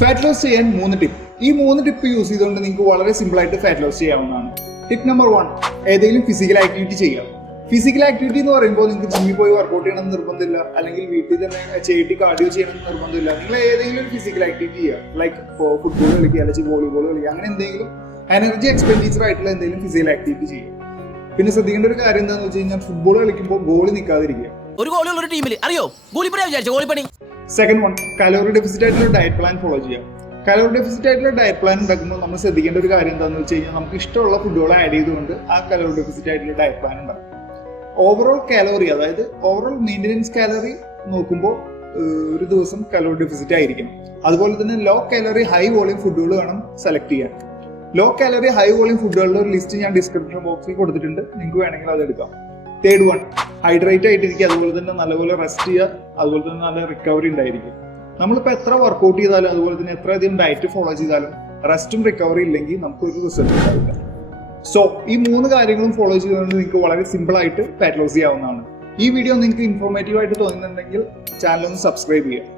Fat loss ചെയ്യാൻ 3 tip. ഈ 3 tip use ചെയ്തുകൊണ്ട് നിങ്ങൾക്ക് വളരെ സിമ്പിൾ ആയിട്ട് ഫാറ്റ് ലോസ് ചെയ്യാവുന്നതാണ്. ടിപ്പ് നമ്പർ 1, ഏതെങ്കിലും ഫിസിക്കൽ ആക്ടിവിറ്റി ചെയ്യുക. ഫിസിക്കൽ ആക്ടിവിറ്റി എന്ന് പറയുമ്പോൾ നിങ്ങൾക്ക് ജിമ്മിൽ പോയി വർക്കൗട്ട് ചെയ്യണമെന്ന് നിർബന്ധമില്ല, അല്ലെങ്കിൽ വീട്ടിൽ തന്നെ ചെയ്തിട്ട് കാർഡിയോ ചെയ്യണമെന്ന് നിർബന്ധമില്ല. നിങ്ങൾ ഏതെങ്കിലും ഒരു ഫിസിക്കൽ ആക്ടിവിറ്റി ചെയ്യുക, ലൈക്ക് ഫുട്ബോൾ കളിക്കുക, അല്ലെങ്കിൽ വോളിബോൾ കളിക്കുക, അങ്ങനെ എന്തെങ്കിലും എനർജി എക്സ്പെൻഡിച്ചർ ആയിട്ടുള്ള എന്തെങ്കിലും ഫിസിക്കൽ ആക്ടിവിറ്റി ചെയ്യുക. പിന്നെ ശ്രദ്ധിക്കേണ്ട ഒരു കാര്യം എന്താണെന്ന് വെച്ച് കഴിഞ്ഞാൽ ഫുട്ബോൾ കളിക്കുമ്പോൾ ഗോളി നിൽക്കാതിരിക്കുക. ഒരു ഗോളിയുള്ള ഒരു ടീമിൽ അറിയോ ഗോളിപ്പണി വിചാരിച്ചു ഗോളിപ്പണി. സെക്കൻഡ് 1, കലോറി ഡെഫിസിറ്റ് ആയിട്ടുള്ള ഡയറ്റ് പ്ലാൻ ഫോളോ ചെയ്യുക. കലോറി ഡെഫിസിറ്റ് ആയിട്ടുള്ള ഡയറ്റ് പ്ലാൻ ഉണ്ടാക്കുമ്പോൾ നമ്മൾ ശ്രദ്ധിക്കേണ്ട ഒരു കാര്യം എന്താണെന്ന് വെച്ച് കഴിഞ്ഞാൽ നമുക്ക് ഇഷ്ടമുള്ള ഫുഡുകൾ ആഡ് ചെയ്തുകൊണ്ട് ആ കലോറി ഡെഫിസിറ്റ് ആയിട്ടുള്ള ഡയറ്റ് പ്ലാൻ ഉണ്ടാക്കും. ഓവറോൾ കാലോറി, അതായത് ഓവറോൾ മെയിൻ്റനൻസ് കാലറി നോക്കുമ്പോൾ ഒരു ദിവസം കലോറി ഡെഫിസിറ്റ് ആയിരിക്കണം. അതുപോലെ തന്നെ ലോ കാലറി ഹൈ വോളിയം ഫുഡുകൾ വേണം സെലക്ട് ചെയ്യാൻ. ലോ കാലറി ഹൈ വോളിയം ഫുഡുകളുടെ ഒരു ലിസ്റ്റ് ഞാൻ ഡിസ്ക്രിപ്ഷൻ ബോക്സിൽ കൊടുത്തിട്ടുണ്ട്, നിങ്ങൾക്ക് വേണമെങ്കിൽ അത് എടുക്കാം. തേർഡ് 1, ഹൈഡ്രേറ്റ് ആയിട്ടിരിക്കുക, അതുപോലെ തന്നെ നല്ലപോലെ റെസ്റ്റ് ചെയ്യുക, അതുപോലെ തന്നെ നല്ല റിക്കവറി ഉണ്ടായിരിക്കും. നമ്മളിപ്പോൾ എത്ര വർക്കൗട്ട് ചെയ്താലും അതുപോലെ തന്നെ എത്ര അധികം ഡയറ്റ് ഫോളോ ചെയ്താലും റെസ്റ്റും റിക്കവറി ഇല്ലെങ്കിൽ നമുക്കൊരു റിസൾട്ട് ഉണ്ടാവില്ല. സോ ഈ 3 കാര്യങ്ങളും ഫോളോ ചെയ്തുകൊണ്ട് നിങ്ങൾക്ക് വളരെ സിമ്പിൾ ആയിട്ട് ഫാറ്റ് ലോസ് ചെയ്യാവുന്നതാണ്. ഈ വീഡിയോ നിങ്ങൾക്ക് ഇൻഫോർമേറ്റീവ് ആയിട്ട് തോന്നുന്നുണ്ടെങ്കിൽ ചാനൽ ഒന്ന് സബ്സ്ക്രൈബ് ചെയ്യുക.